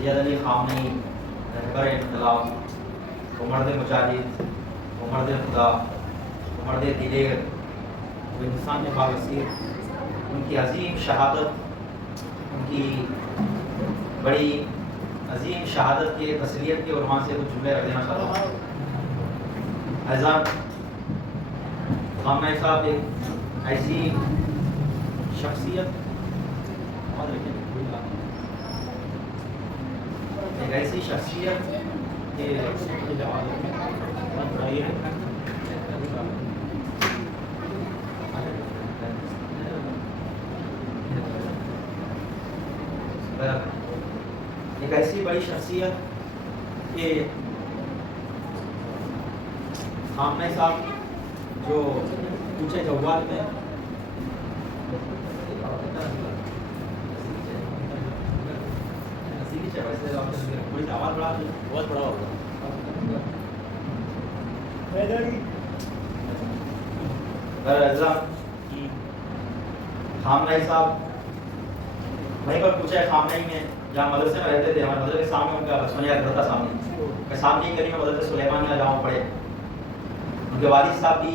سید علی خامنئی رہبر انقلاب، وہ مرد مجاہد، وہ مرد خدا، وہ مرد دلیر، وہ انسان باوسیر، ان کی عظیم شہادت، ان کی بڑی عظیم شہادت کے تسلیت کے عنوان سے کچھ جملے رکھ دینا چاہتا ہوں۔ اعزاز خامنئی صاحب ایک ایسی شخصیت کہ ایک ایسی بڑی شخصیت کہ خامنئی صاحب جو اونچے جوال میں بہت بڑا ہوگا خامنئی صاحب وہیں پر پوچھا ہے خامنئی میں جہاں مدرسے میں رہتے تھے، ہمارے مدرسے کے سامنے ان کا بچپن یا گھر تھا سامنے ہی گلی میں مدرسے سلیمانیہ جہاں پڑھے۔ ان کے والد صاحب بھی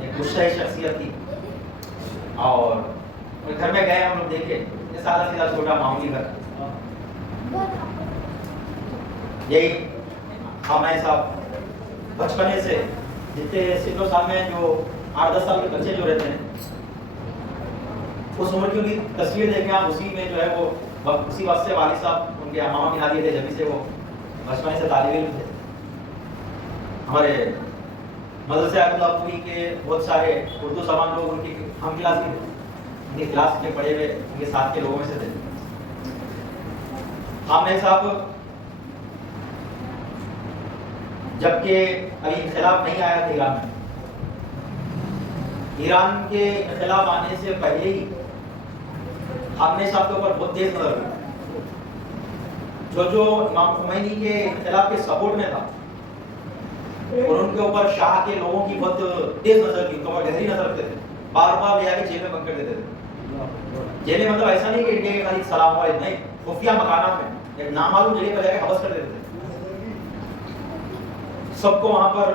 ایک مشتہر شخصیت تھی، اور گھر میں گئے ہم لوگ دیکھے، یہ سادہ سیدھا چھوٹا معمولی گھر۔ یہی خامنئی صاحب بچپنے سے جتنے سن و سال میں جو 8-10 سال کے بچے جو رہتے ہیں، اس عمر کی ان کی تصویر دیکھیں آپ، اسی میں جو ہے وہ اسی وقت سے والد صاحب ان کے ماما ملا دیے تھے، جبھی سے وہ بچپنے سے طالب علم تھے۔ ہمارے مدرسے اللہ پوری کے بہت سارے اردو زبان لوگ ان کی ہم کلاس کے ان کی کلاس میں پڑھے ہوئے ان کے ساتھ کے لوگوں میں سے تھے۔ خامنئی صاحب جبکہ ابھی انقلاب نہیں آیا تھا ایران میں، ایران کے انقلاب آنے سے پہلے ہی خامنئی صاحب کے اوپر بہت تیز نظر ہوئی۔ جو امام خمینی کے انقلاب کے سپورٹ میں تھا، اور ان کے اوپر شاہ کے لوگوں کی بہت تیز نظر تھی، ان کے اوپر گہری نظر رکھتے تھے، بار بار لے آ کے جیل میں بند کر دیتے تھے۔ جیل میں مطلب ایسا نہیں کہ انڈیا کے خالی سلام والے، نہیں، خفیہ مکانات میں ایک نامعلوم جگہ پر جا کے حبس کر دیتے تھے۔ سب کو وہاں پر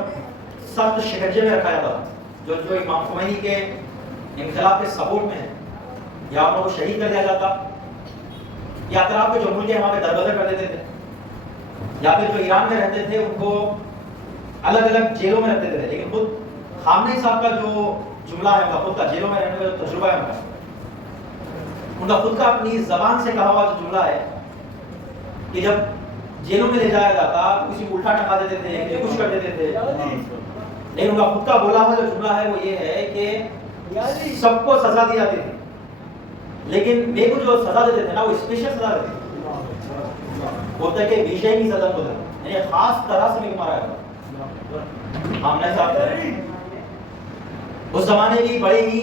سخت شکنجے میں رکھا جاتا تھا۔ جو امام خمینی کے انقلاب کے سپورٹ میں ہے، یا انہوں کو شہید کر دیا جاتا، یا اطراف کے جو ملک وہاں پہ دربدر کر دیتے تھے، یا پھر جو ایران میں رہتے تھے ان کو الگ الگ جیلوں میں رکھتے تھے۔ لیکن خود خامنئی صاحب کا جو جملہ ہے، ان کا خود کا جیلوں میں رہنے کا جو تجربہ ہے، ان کا خود کا اپنی زبان سے کہا ہوا جو جملہ ہے کہ جب جیلوں میں لے جایا جاتا تو کسی کو الٹا ٹکا دیتے تھے، کچھ کر دیتے تھے، لیکن ان کا خود کا بولا ہوا جو جملہ ہے وہ یہ ہے کہ سب کو سزا دی جاتی تھی، لیکن میرے کو جو سزا دیتے تھے نا وہ اسپیشل سزا دیتے تھے، بولتے کہ وشے کی سزا کو دیتے، یعنی خاص طرح سے میرے کو مارا جاتا۔ خامنئی صاحب اس زمانے کی بڑی ہی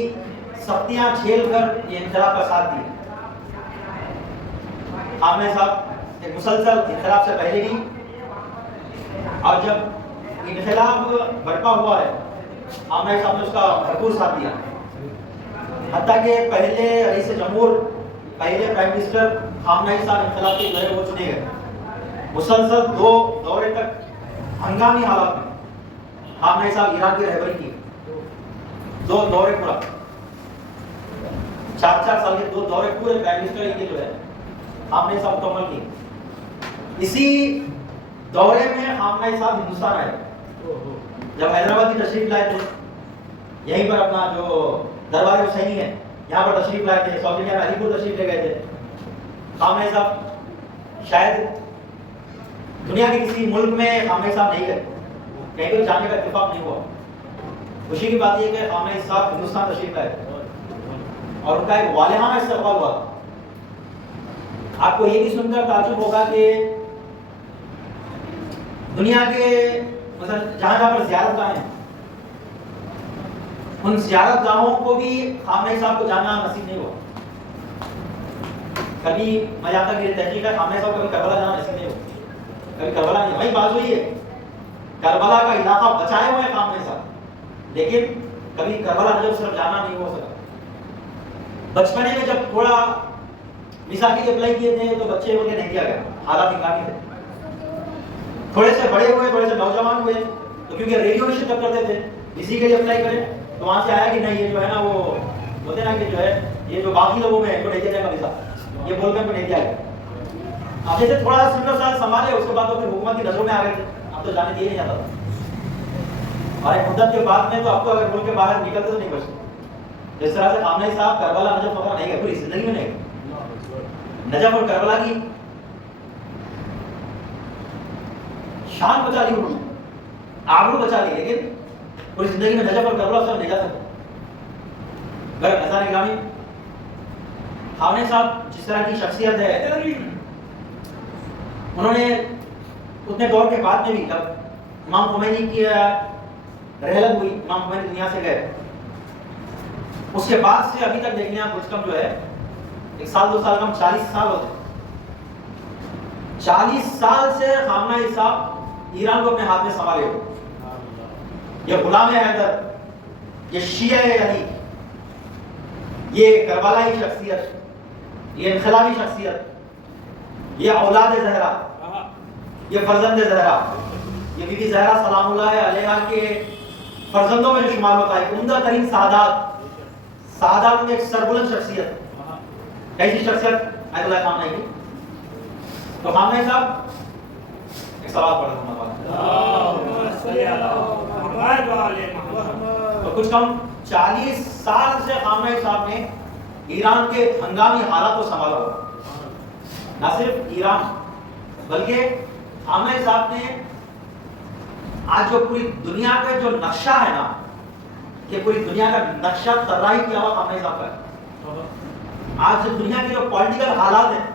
سختیاں جھیل کر یہ انقلاب کا ساتھ دیا۔ خامنئی صاحب ایک مسلسل انقلاب سے پہلے بھی، اور جب انقلاب برپا ہوا ہے، خامنئی صاحب نے اس کا بھرپور ساتھ دیا، حتیٰ کہ پہلے رئیس جمہور، پہلے پرائم منسٹر خامنئی صاحب انقلاب کے ذریعے وہ چنے گئے۔ مسلسل 2 دورے تک ہنگامی حالات میں خامنئی صاحب ایران کی رہبری کی، 2 دورے پورا، 4 سال کے 2 دورے پورے پرائم منسٹر کے جو ہے خامنئی صاحب مکمل کی۔ اسی دورے میں خامنئی صاحب ہندوستان آئے، جب حیدرآباد کی تشریف لائے تھے، یہیں پر اپنا جو دربار حسینی ہے یہاں پر تشریف لائے تھے، ساؤتھ انڈیا میں علی پور تشریف لے گئے تھے۔ خامنئی صاحب شاید دنیا کے کسی ملک میں خامنئی صاحب نہیں گئے، کہیں بھی جانے کا اتفاق نہیں ہوا۔ خوشی کی بات یہ کہ خامنئی صاحب ہندوستان تشریف لائے اور ان کا ایک والہانہ استقبال ہوا۔ آپ کو یہ بھی سن کر تعجب ہوگا کہ دنیا کے مثلا جہاں جہاں پر زیارت گاہیں ہیں، ان زیارت گاہوں کو بھی خامنئی صاحب کو جانا نصیب نہیں ہوا۔ کبھی میں جانتا کہ تحقیق ہے، خامنئی صاحب کبھی کربلا جانا نصیب نہیں ہوا، کبھی کربلا نہیں، وہی بات ہوئی ہے، کربلا کا علاقہ بچائے ہوئے خامنئی صاحب، لیکن کبھی کربلا نجف صرف جانا نہیں ہو سکا۔ بچپنے میں جب تھوڑا ویزا کے لیے اپلائی کیے تھے تو بچے وہ نہیں کیا گیا، حالات انکاری تھے. تھوڑے سے بڑے ہوئے، تھوڑے سے نوجوان ہوئے تو کیونکہ ریڈیو میں شرکت کرتے تھے، اسی کے لیے اپلائی کریں تو وہاں سے آیا کہ نہیں یہ جو ہے نا وہ بولتے نا کہ جو ہے یہ جو باقی لوگوں میں کو نہیں دیا جائے گا ویزا، یہ بول کر کو نہیں دیا گیا. اب جیسے تھوڑا سا 15 سال سنبھالے اس کے بعد تو پھر حکومت کی نظروں میں آ گئے تھے، اب تو جانے دیا نہیں جاتا تھا. اور ایک مدت کے بعد میں تو اب تو اگر ملک کے باہر نکلتے تو نہیں بچتے. جس طرح سے خامنہ ای صاحب کربلا نجف وغیرہ نہیں گئے، پوری زندگی میں نہیں گئے. نجف اور کربلا کی شان بچا لی انہوں نے، آبرو بچا لی، لیکن پوری زندگی میں نجف اور کربلا سے نہیں جا سکتے. اگر نظر گرامی خامنہ صاحب جس طرح کی شخصیت ہے، انہوں نے اتنے دور کے بعد میں بھی جب امام خمینی کی رحلت ہوئی، امام خمینی دنیا سے گئے، اس کے بعد سے ابھی تک دیکھنے آپ کچھ کم جو ہے 1 سال 2 سال کم 40 سال ہوتے. 40 سال سے خامنہ ای صاحب ایران کو اپنے ہاتھ میں سنبھالے ہوئے. یہ غلام حیدر، یہ شیعہ علی، یہ کربلائی شخصیت، یہ انقلابی شخصیت، یہ اولاد زہرا، یہ فرزند زہرا، یہ بی بی زہرا سلام اللہ علیہا کے فرزندوں میں جو شمار ہوتا ہے. عمدہ ترین سعادات میں ایک سربلند شخصیت. کیسی شخصیت آیت اللہ خامنہ کی؟ تو خامنہ صاحب ایک سوال پڑھا تو کچھ کم 40 سال سے خامنہ صاحب نے ایران کے ہنگامی حالات کو سنبھالا ہوا. نہ صرف ایران بلکہ خامنہ صاحب نے آج جو پوری دنیا کا جو نقشہ ہے نا، کہ پوری دنیا کا نقشہ طراحی کیا ہوا خامنہ صاحب کا ہے. آج جو دنیا کے جو پولیٹیکل حالات ہیں،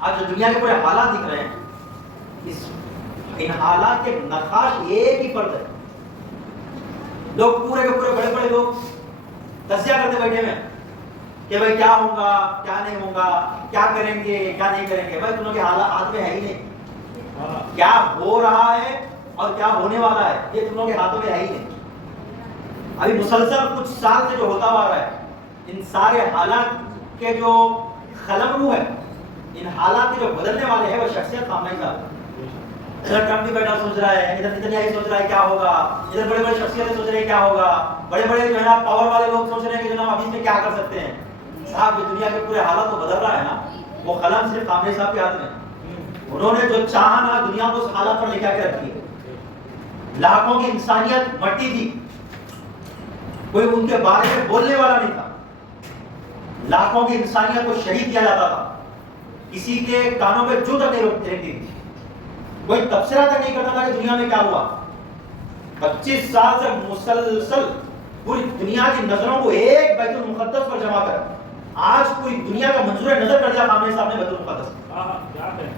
آج جو دنیا کے پورے حالات دکھ رہے ہیں، ان حالات کے نقاش ایک ہی فرد ہے. لوگ پورے کے پورے بڑے بڑے لوگ تجزیہ کرتے بیٹھے ہیں کہ بھائی کیا ہوگا کیا نہیں ہوگا، کیا کریں گے کیا نہیں کریں گے. بھائی تم لوگ کے حالات ہاتھ میں ہے ہی نہیں. کیا ہو رہا ہے اور کیا ہونے والا ہے یہ تم لوگ کے ہاتھوں میں ہے ہی نہیں. ابھی مسلسل کچھ سال سے جو ہوتا ہوا رہا ہے، ان سارے حالات کے جو قلمرو ہے، ان حالات کے جو بدلنے والے ہیں وہ شخصیت خامنہ صاحب. ادھر ٹرمپ بھی بیٹھا سوچ رہا ہے، ادھر نتنیاہو سوچ رہا ہے کیا ہوگا، ادھر بڑے بڑے شخصیتیں سوچ رہے ہیں کیا ہوگا، بڑے بڑے جو ہے نا پاور والے لوگ سوچ رہے ہیں کہ جناب ابھی اس میں کیا کر سکتے ہیں. صاحب یہ دنیا کے پورے حالات کو بدل رہا ہے نا، وہ قلم صرف خامنہ صاحب کے ہاتھ میں. انہوں نے جو چاہا نا دنیا کو اس حالات پر لے کے رکھی ہے. لاکھوں کی انسانیت مٹی تھی، کوئی ان کے بارے میں بولنے والا نہیں تھا. لاکھوں کی انسانیت کو شہید کیا جاتا تھا، کسی کے کانوں پہ جو تک نہیں رکھتی تھی، کوئی تبصرہ تک نہیں کرتا تھا کہ دنیا میں کیا ہوا. 25 سال سے مسلسل پوری دنیا کی نظروں کو ایک بیت المقدس پر جمع کر آج پوری دنیا کا منظور نظر کر دیا خامنہ صاحب نے بیت المقدس.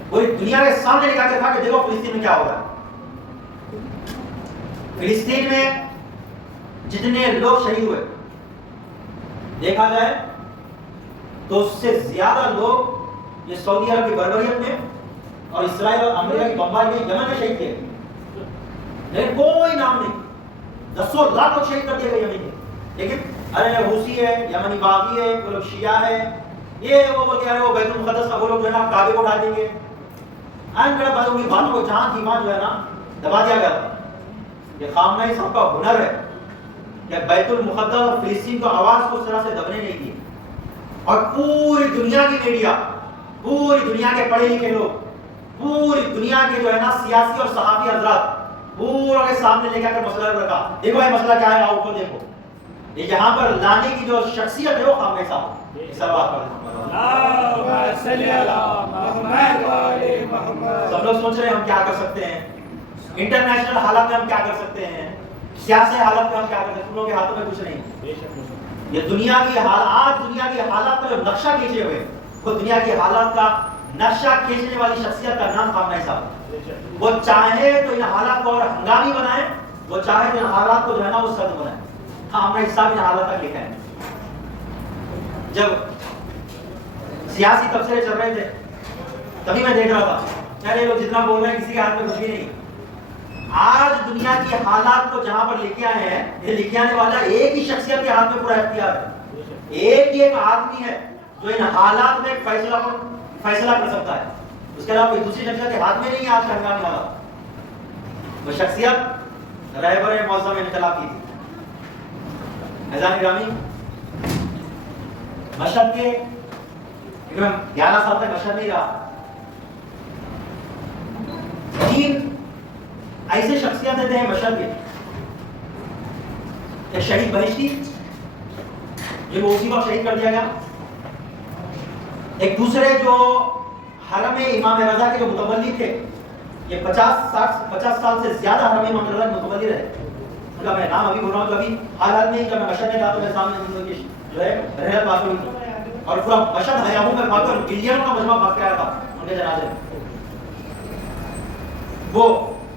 پوری دنیا کے سامنے لکھا کے تھا کہ دیکھو فلسطین میں کیا ہو رہا ہے. فلسطین میں جتنے لوگ شہید ہوئے دیکھا جائے تو اس سے زیادہ لوگ یہ سعودی عرب کی بربریت میں اور اسرائیل اور امریکہ کی بمباری میں یمن میں شہید کیے، لیکن کوئی نام نہیں. 10 لاکھ لوگ شہید کر دیے گئے یمن میں. لیکن ارے حوثی ہے، یمنی باغی ہے، وہ لوگ شیعہ ہے، یہ وہ بولتے ہیں وہ بیت المقدس کا وہ لوگ جو ہے نا کعبے کو ڈال دیں گے. باتوں کی باتوں کو جہاں تھی وہاں جو ہے نا دبا دیا گیا تھا. یہ خامنہ صاحب کا ہنر ہے کہ بیت المقدس اور فلسطین کو آواز کو اس طرح سے دبنے نہیں دی. اور پوری دنیا کی میڈیا، پوری دنیا کے پڑھے لکھے لوگ، پوری دنیا کے جو ہے نا سیاسی اور صحافی حضرات پوروں کے سامنے لے کر مسئلہ رکھا. دیکھو یہ مسئلہ کیا ہے، آؤ کو دیکھو. یہ یہاں پر لانے کی جو شخصیت ہے وہ خامنہ صاحب. سب لوگ سوچ رہے ہیں ہم کیا کر سکتے ہیں، انٹرنیشنل حالات میں ہم کیا کر سکتے ہیں، سیاسی حالات میں ہم کیا کر سکتے ہیں. تم لوگوں کے ہاتھوں میں کچھ نہیں. یہ دنیا کی آج دنیا کی حالات کا جو نقشہ کھینچے ہوئے، وہ دنیا کی حالات کا نقشہ کھینچنے والی شخصیت کا نام خامنہ صاحب. وہ چاہے تو ان حالات کو اور ہنگامی بنائے، وہ چاہے تو ان حالات کو جو ہے نا وہ سرد بنائے. خامنہ صاحب ان حالات تک لکھا ہے. جب سیاسی تبصرے چل رہے تھے تبھی میں دیکھ رہا تھا کہ لوگ جتنا بول رہے ہیں کسی کے ہاتھ میں کچھ بھی نہیں. آج دنیا کی حالات کو جہاں پر لکھے آئے ہیں، یہ لکھے آنے والا ایک ہی شخصیت کے ہاتھ میں پورا اختیار ہے. ایک ہی ایک آدمی ہے جو ان حالات میں فیصلہ فیصلہ کر سکتا ہے، اس کے علاوہ کوئی دوسری شخصیت کے ہاتھ میں نہیں ہے آج کا ہنگامی حالات۔ وہ شخصیت رہبر معظم انقلاب کی تھی۔ اعزان گرامی، مشہد کے 11 سال تک مشہد نہیں رہا، 3 ایسے شخصیتیں تھے مشہد کے، ایک شہید بہشتی جو اسی وقت شہید کر دیا گیا، ایک دوسرے جو حرم امام رضا کے جو متولی تھے، یہ 50 سال سے زیادہ حرم امام رضا کے متولی رہے، ان کا میں نام ابھی بول رہا ہوں، تو ابھی حالات میں جب میں مشہد میں تھا تو میرے سامنے جو ہے رحلت واقع ہوئی اور پورا مشہد حیابوں میں بھاگ کر ملینوں کا مجمع بھاگ کے آیا تھا ان کے جنازے میں، وہ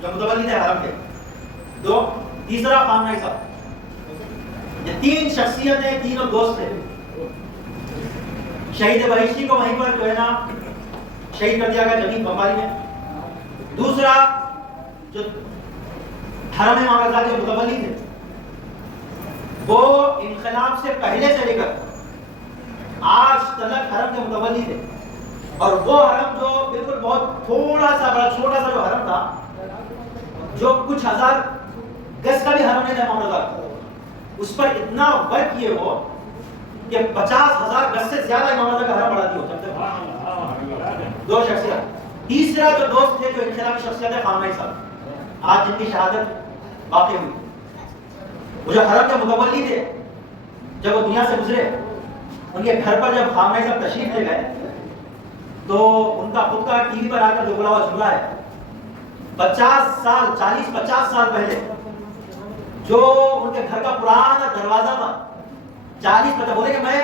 جو متولی تھے حرم کے۔ تیسرا خامنہ صاحب، یہ 3 شخصیتیں، تینوں دوست تھے۔ شہید بہشتی کو وہیں پر جو ہے نا شہید کر دیا گیا جنین بمباری میں۔ دوسرا جو حرم امام رضا کے متولی تھے، وہ انقلاب سے پہلے سے لے کر آج تک حرم کے متولی تھے، اور وہ حرم جو بالکل بہت تھوڑا سا بڑا چھوٹا سا جو حرم تھا، جو کچھ ہزار گز کا بھی حرم نہیں تھا امام رضا کا، اس پر اتنا ورک کیے وہ کہ 50,000 گز سے زیادہ امام رضا کا حرم بڑھا دیا۔ 2 شخصیت۔ تیسرا جو دوست تھے جو انقلابی شخصیت ہے خامنہ صاحب، آج جن کی شہادت واقع ہوئی، وہ جو حرم کے متولی تھے، جب وہ دنیا سے گزرے، ان کے گھر پر جب خامنہ صاحب تشریف لے گئے تو ان کا خود کا ٹی وی پر آ کر جو بلا ہوا جملہ ہے، 40-50 سال پہلے جو ان کے گھر کا پرانا دروازہ تھا، 40-50 بولے کہ میں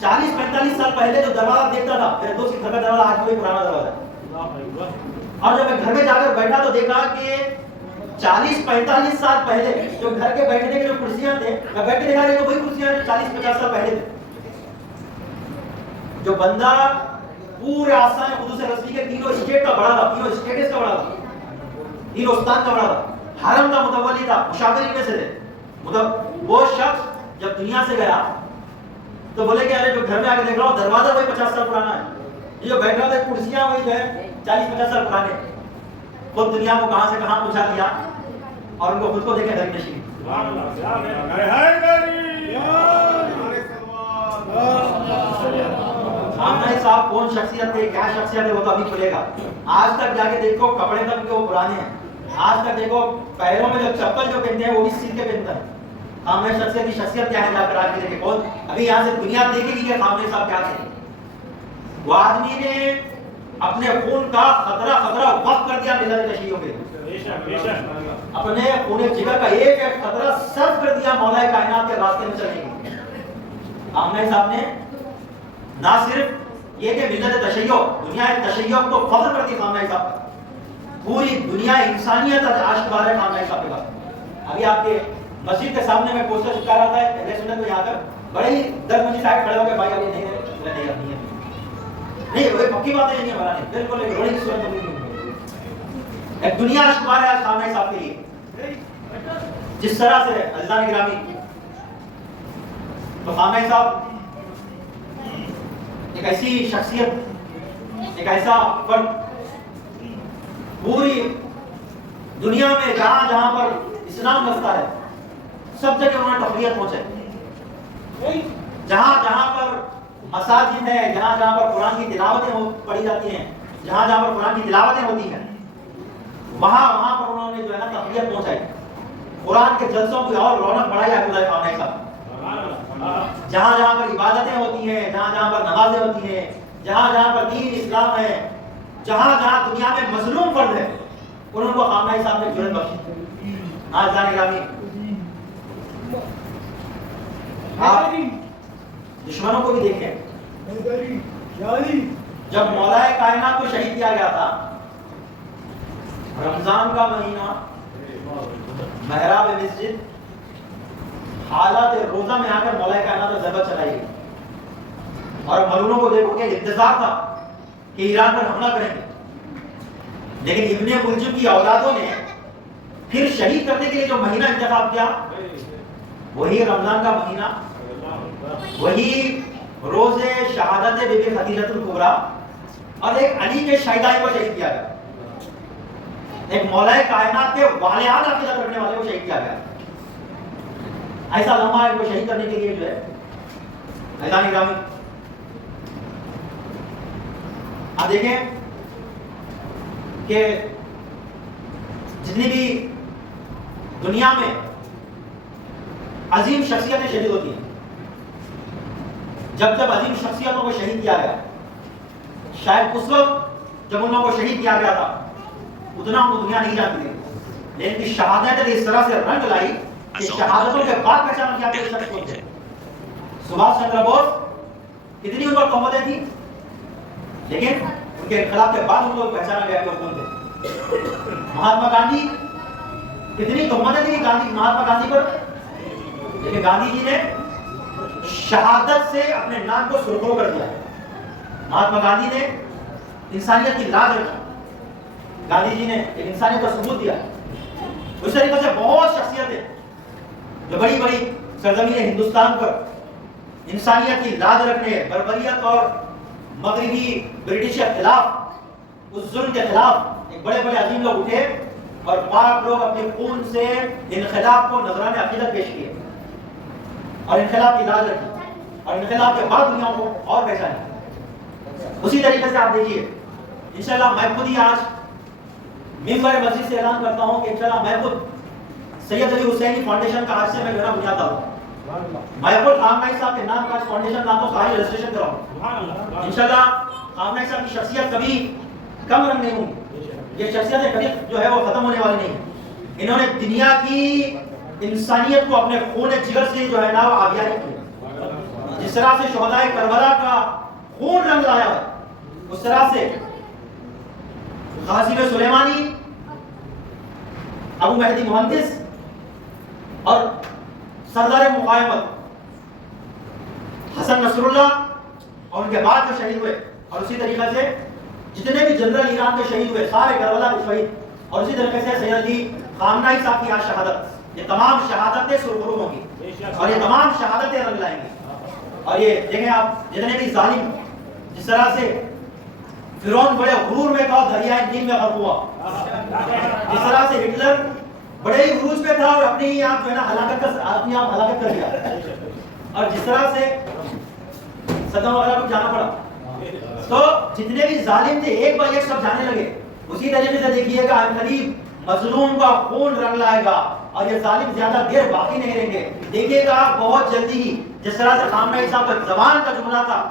40-45 سال پہلے جو دروازہ دیکھتا تھا، میرے دوست کے گھر کا دروازہ آج وہی پرانا دروازہ ہے، اور جب میں گھر میں جا کر بیٹھا تو دیکھا کہ 40-45 سال پہلے جو گھر کے بیٹھنے کے جو کرسیاں تھے، میں بیٹھ کے دیکھا کہ وہی کرسیاں جو 40-50 سال پہلے تھے۔ جو بندہ پورے آسان خدوس رسمی کے 3 اسٹیٹ کا بڑا تھا، 3 اسٹیٹس کا بڑا تھا، 3 استاد کا بڑا تھا، حرم کا متولی تھا، مشاورین میں سے تھے، وہ شخص جب دنیا سے گیا تو بولے کہ ارے جو گھر میں آ کے دیکھ رہا ہوں دروازہ وہی 50 سال پرانا ہے، یہ جو بیٹھ رہا تھا کرسیاں وہی جو ہے 40-50 سال پرانے، خود دنیا کو کہاں سے کہاں پہنچا دیا، اور ان کو خود کو دیکھے غریب نشین۔ خامنہ صاحب کون شخصیت تھے، کیا شخصیت ہے، وہ تو ابھی کھلے گا۔ آج تک جا کے دیکھو کپڑے تک کے وہ پرانے ہیں، آج تک دیکھو پیروں میں جو چپل جو پہنتے ہیں وہ بھی سل کے پہنتا ہے۔ خامنہ شخصیت کی شخصیت کیا ہے، جا کر آج کے دیکھے کون، ابھی یہاں سے دنیا دیکھے گی کہ خامنہ صاحب کیا تھے۔ وہ آدمی نے اپنے خون کا خطرہ وقف کر دیا ملت تشیعوں پہ، اپنے خون جگر کا ایک خطرہ صرف کر دیا مولا کائنات کے راستے میں چلنے کے۔ خامنہ صاحب نے نہ صرف یہ کہ ملت تشیع، دنیا تشیع کو فخر کرتی خامنہ صاحب، پوری دنیا انسانیت عاشقار ہے خامنہ صاحب کا۔ ابھی آپ کے مسجد کے سامنے میں پوسٹر چپکا رہا تھا، اہل سنت میں یہاں کر بڑے ہی درمندی صاحب کھڑے ہو کے بھائی ابھی نہیں وہ پکی بات ہے، نہیں ہمارا نہیں، بالکل ایک بڑی صورت نہیں، ایک دنیا عاشقار ہے آج خامنہ صاحب کے لیے، جس طرح سے عزیزان گرامی۔ تو خامنہ صاحب ایک ایسی شخصیت، ایک ایسا فرد، پوری دنیا میں جہاں جہاں پر اسلام بستا ہے سب جگہ انہوں نے تقویت پہنچائی، جہاں جہاں پر مساجد ہے، جہاں جہاں پر قرآن کی تلاوتیں پڑھی جاتی ہیں، جہاں جہاں پر قرآن کی تلاوتیں ہوتی ہیں، وہاں پر انہوں نے جو ہے نا تقویت پہنچائی، قرآن کے جلسوں کی اور رونق بڑھائی ہے خدا خامنہ صاحب۔ جہاں جہاں پر عبادتیں ہوتی ہیں، جہاں جہاں پر نمازیں ہوتی ہیں، جہاں جہاں پر دین اسلام ہے، جہاں جہاں دنیا میں مظلوم فرد ہے، انہوں کو خامنہ صاحب نے جرأت بخشی۔ عزیزان گرامی، آپ دشمنوں کو بھی دیکھیں، جب مولا کائنات کو شہید کیا گیا تھا، رمضان کا مہینہ، محراب مسجد، حالات روزہ میں آ کر مولا کائنات پر ضربت چلائی گئی، اور ملونوں کو دیکھو کہ انتظار تھا کہ ایران پر حملہ کریں گے، لیکن ابن ملجم کی اولادوں نے پھر شہید کرنے کے لیے جو مہینہ انتخاب کیا، وہی رمضان کا مہینہ، وہی روز شہادت بی بی خدیجہ الکبریٰ اور ایک علی کے شہیدائی کو شہید کیا گیا، ایک مولا کائنات کے والہانہ عقیدت رکھنے والے کو شہید کیا گیا. ایسا لمحہ ان کو شہید کرنے کے لیے جو ہے میدان گرامی. آپ دیکھیں کہ جتنی بھی دنیا میں عظیم شخصیتیں شہید ہوتی ہیں، جب جب عظیم شخصیتوں کو شہید کیا گیا، شاید اس وقت جب انہوں کو شہید کیا گیا تھا اتنا ان کو دنیا نہیں جانتی تھی، لیکن شہادت نے اس طرح سے رنگ لائی کہ شہادتوں کے بعد پہچانا کیا کوئی شخص ہوتے ہیں. سبھاش چندر بوس کتنی ان پر تہمتیں تھیں، لیکن ان کے انقلاب کے بعد ان کو پہچانا گیا کہ وہ کون تھے. مہاتما گاندھی کتنی تہمتیں تھیں مہاتما گاندھی پر، لیکن گاندھی جی نے شہادت سے اپنے نام کو سرخرو کر دیا. مہاتما گاندھی نے انسانیت کی لاج رکھی، گاندھی جی نے ایک انسانیت کا ثبوت دیا. اس طریقے سے بہت شخصیتیں جو بڑی بڑی سرزمین ہندوستان پر انسانیت کی لاج رکھنے، بربریت اور مغربی برٹش کے خلاف، اس ظلم کے خلاف ایک بڑے بڑے عظیم لوگ اٹھے اور پاک لوگ اپنے خون سے انقلاب کو نذرانہ عقیدت پیش کیے اور انقلاب کی لاج رکھی، اور انقلاب کے بعد دنیا کو اور پہچانی. اسی طریقے سے آپ دیکھیے انشاءاللہ میں خود ہی آج ممبر مسجد سے اعلان کرتا ہوں کہ انشاءاللہ میں خود سید علی حسینی فاؤنڈیشن کا آج سے میں جو ہے نا بنیاد ڈالوں. میں خود خامنہ صاحب کے نام کا فاؤنڈیشن نام کو ساری رجسٹریشن کراؤں. انشاءاللہ خامنہ صاحب کی شخصیت کبھی کم رنگ نہیں ہوگی، یہ شخصیتیں کبھی جو ہے وہ ختم ہونے والی نہیں. انہوں نے دنیا کی انسانیت کو اپنے خون جگر سے جو ہے نا وہ آبیاری کی. جس طرح سے شہدائے کربلا کا خون رنگ لایا ہے، اس طرح سے قاسم سلیمانی، ابو مہدی مہندس اور سردار مقاومت حسن نصر اللہ اور ان کے بعد جو شہید ہوئے، اور اسی طریقے سے جتنے بھی جنرل ایران کے شہید ہوئے سارے کربلا کے شہید، اور اسی طریقے سے سید علی خامنہ صاحب کی آج شہادت، یہ تمام شہادتیں سرخرو ہوں گی اور یہ تمام شہادتیں رنگ لائیں گی. اور یہ دیکھیں آپ جتنے بھی ظالم جس طرح سے فرعون بڑے غرور میں تھا دریائے نیل میں غرق ہوا، جس طرح سے ہٹلر بڑے ہی عروج پہ تھا اور اپنی آپ جو ہے نا اپنی آپ ہلاکت کر دیا، اور جس طرح سے صدام وغیرہ کو جانا پڑا. تو جتنے بھی ظالم تھے ایک بار ایک سب جانے لگے. اسی طریقے سے دیکھیے گا قریب مظلوم کا خون رنگ لائے گا اور یہ ظالم زیادہ دیر باقی نہیں رہیں گے. دیکھیے گا بہت جلدی ہی جس طرح سے خامنہ صاحب کا زبان کا جملہ تھا،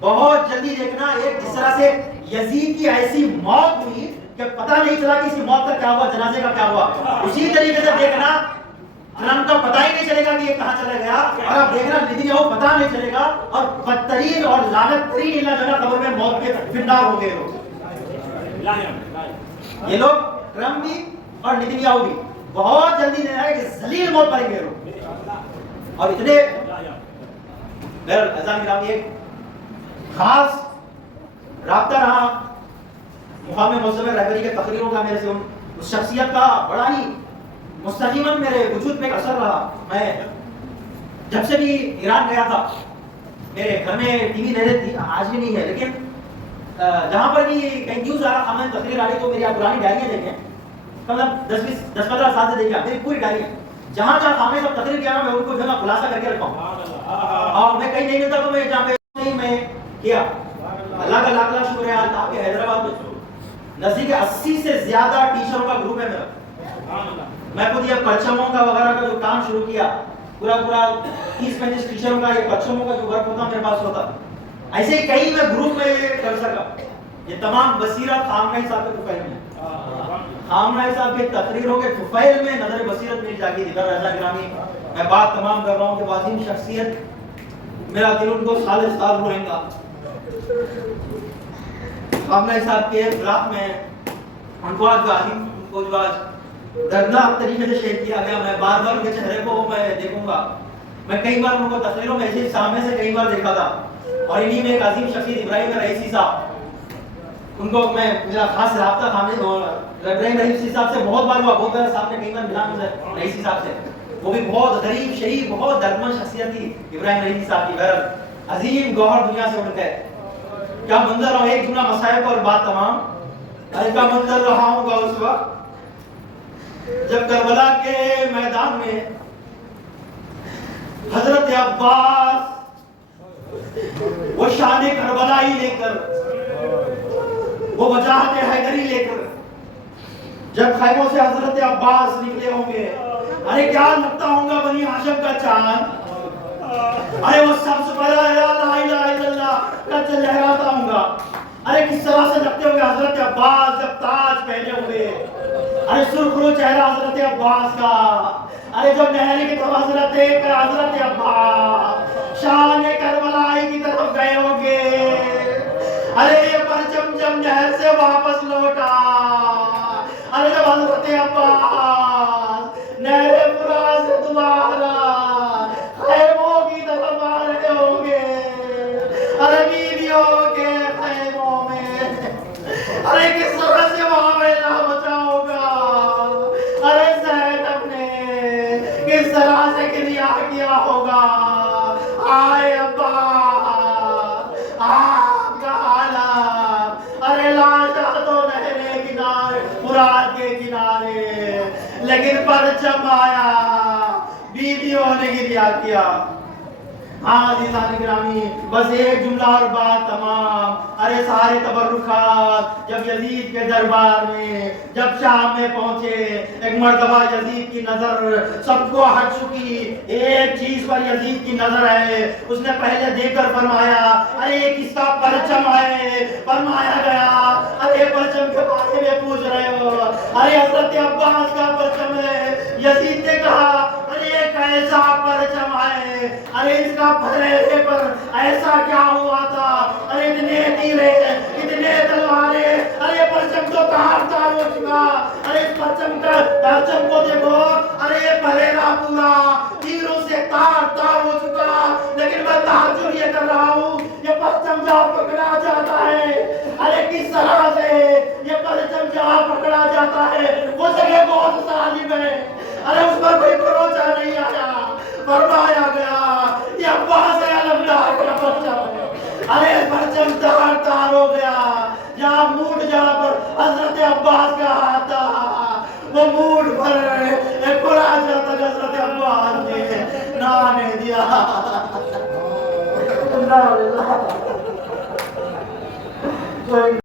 بہت جلدی دیکھنا ایک جس طرح سے یزید کی ایسی موت ہوئی کہ پتہ نہیں چلا کہ اس کی موت کا کیا ہوا، جنازے کا کیا ہوا. اسی طریقے سے دیکھنا ٹرمپ کا پتہ ہی نہیں چلے گا کہ یہ کہاں چلا گیا، اور اب دیکھنا نیتنیاہو پتہ نہیں چلے گا، اور بدترین اور لعنت ترین اللہ جل قبر میں موت کے فندار ہو گئے لوگ. یہ لوگ ٹرمپ بھی اور نیتنیاہو بھی بہت جلدی نہیں آئے کہ ذلیل موت پائیں گے لوگ. اور اتنے اذان گرامی ایک خاص رابطہ رہا مقام معظم رہبری کے تقریروں کا میرے سے اس شخصیت کا بڑا ہی مستقیماً میرے وجود پہ ایک اثر رہا. میں جب سے بھی ایران گیا تھا میرے گھر میں ٹی وی نہیں رہتی، آج بھی نہیں ہے، لیکن جہاں پر بھی کہیں نیوز آ رہا خامنہ تقریر آ رہی تو میری آپ پرانی ڈائریاں دیکھیں، مطلب 10-15 سال سے دیکھیں میری پوری ڈائری ہے. جہاں جہاں خامنہ صاحب تقریر کیا میں ان کو جو ہے خلاصہ کر کے رکھا ہوں، اور میں کہیں نہیں ملتا تو میں جہاں پہ میں کیا. اللہ کا لاکھ لاکھ شکر ہے آج آپ کے حیدرآباد میں نزدیک 80 سے زیادہ ٹیچروں کا گروپ ہے میرا. میں خود یہ پرچموں کا وغیرہ کا جو کام شروع کیا، پورا 30-35 ٹیچروں کا یہ پرچموں کا جو ورک ہوتا میرے پاس ہوتا، ایسے ہی کئی میں گروپ میں کر سکا. یہ تمام بصیرت خامنہ صاحب کے طفیل میں، خامنہ صاحب کے تقریروں کے طفیل میں نظر بصیرت میری جاگی تھی. رضا گرامی میں بات تمام کر رہا ہوں کہ عظیم شخصیت، میرا دل ان کو سال سال روئیں گا. خامنہ صاحب کے فراق میں ان کو آج عظیم کو جو آج دردناک طریقے سے شہید کیا گیا. میں بار بار ان کے چہرے کو میں دیکھوں گا. میں کئی بار ان کو تقریروں میں ایسے سامنے سے کئی بار دیکھا تھا، اور انہی میں ایک عظیم شخصیت ابراہیم رئیسی صاحب، ان کو میں میرا خاص رابطہ ابراہیم رئیسی صاحب سے بہت بار ہوا. بہت بار صاحب نے کئی بار ملا مجھے رئیسی صاحب سے. وہ بھی بہت غریب شریف بہت دردمند شخصیت تھی ابراہیم رئیسی صاحب کی. بہرحال عظیم گوہر دنیا سے اٹھ گئے. کیا منظر رہا، ایک جملہ مصائب اور بات تمام. ارے کیا منظر رہا ہوں گا اس وقت جب کربلا کے میدان میں حضرت عباس وہ شان کربلائی لے کر، وہ وجاہت حیدری لے کر جب خیموں سے حضرت عباس نکلے ہوں گے، ارے کیا لگتا ہوں گا بنی ہاشم کا چاند. ارے وہ سب سے پہلا لا الہ الا اللہ کا لہراتا ہوں گا. ارے کس طرح سے لگتے ہوئے حضرت عباس جب تاج پہنے ہوئے، ارے سرخرو چہرہ حضرت عباس کا. ارے جب نہر کی طرف حضرت عباس شان کربلائی کی طرف گئے ہوں گے، ارے یہ پرچم جب نہر سے واپس لوٹا، ارے جب حضرت عباس نہر فرات سے دوبارہ خیموں کی طرف آ رہے ہوں گے، ارے بیویوں کے خیموں میں، ارے کس طرح سے وہاں میلہ مچا ہوگا. ارے زینب نے کس طرح سے کریا کیا ہوگا. آئے عباس آپ کا عالم، ارے لاشا تو نہرے کنارے فرات کے کنارے، لیکن پرچم آیا بیویوں نے گریا کیا. ہاں عزیزان گرامی، بس ایک جملہ اور بات تمام. ارے سارے تبرکات جب یزید کے دربار میں جب شام میں پہنچے، ایک مرتبہ یزید کی نظر سب کو ہٹ چکی، ایک چیز پر یزید کی نظر ہے. اس نے پہلے دیکھ کر فرمایا ارے یہ کس کا پرچم ہے. فرمایا گیا ارے پرچم کے بارے میں پوچھ رہے ہو، ارے حضرت عباس کا پرچم ہے. یزید نے کہا ارے یہ کیسا پرچم ہے، ارے اس کا پھیلنے پر ایسا کیا ہوا تھا. ارے اتنے تیرے اتنے تلواریں، ارے پرچم تو تار تار ہو چکا. ارے اس پرچم کو دیکھو، ارے یہ پھیلا پورا تیروں سے تار تار ہو چکا. لیکن میں تعجب یہ کر رہا ہوں یہ پرچم جہاں پکڑا جاتا ہے، ارے کس طرح سے یہ پرچم جہاں پکڑا جاتا ہے وہ جگہ بہت ظالم ہے. ارے اس پر کوئی بھروسہ نہیں آیا. فرمایا گیا یہ عباس علمدار کا پرچم ہے. ارے پرچم تار تار ہو گیا. جہاں موٹ جہاں پر حضرت عباس کا ہاتھ تھا، وہ موٹ پر ایک بڑا جب تک حضرت عباس نے نانے دیا.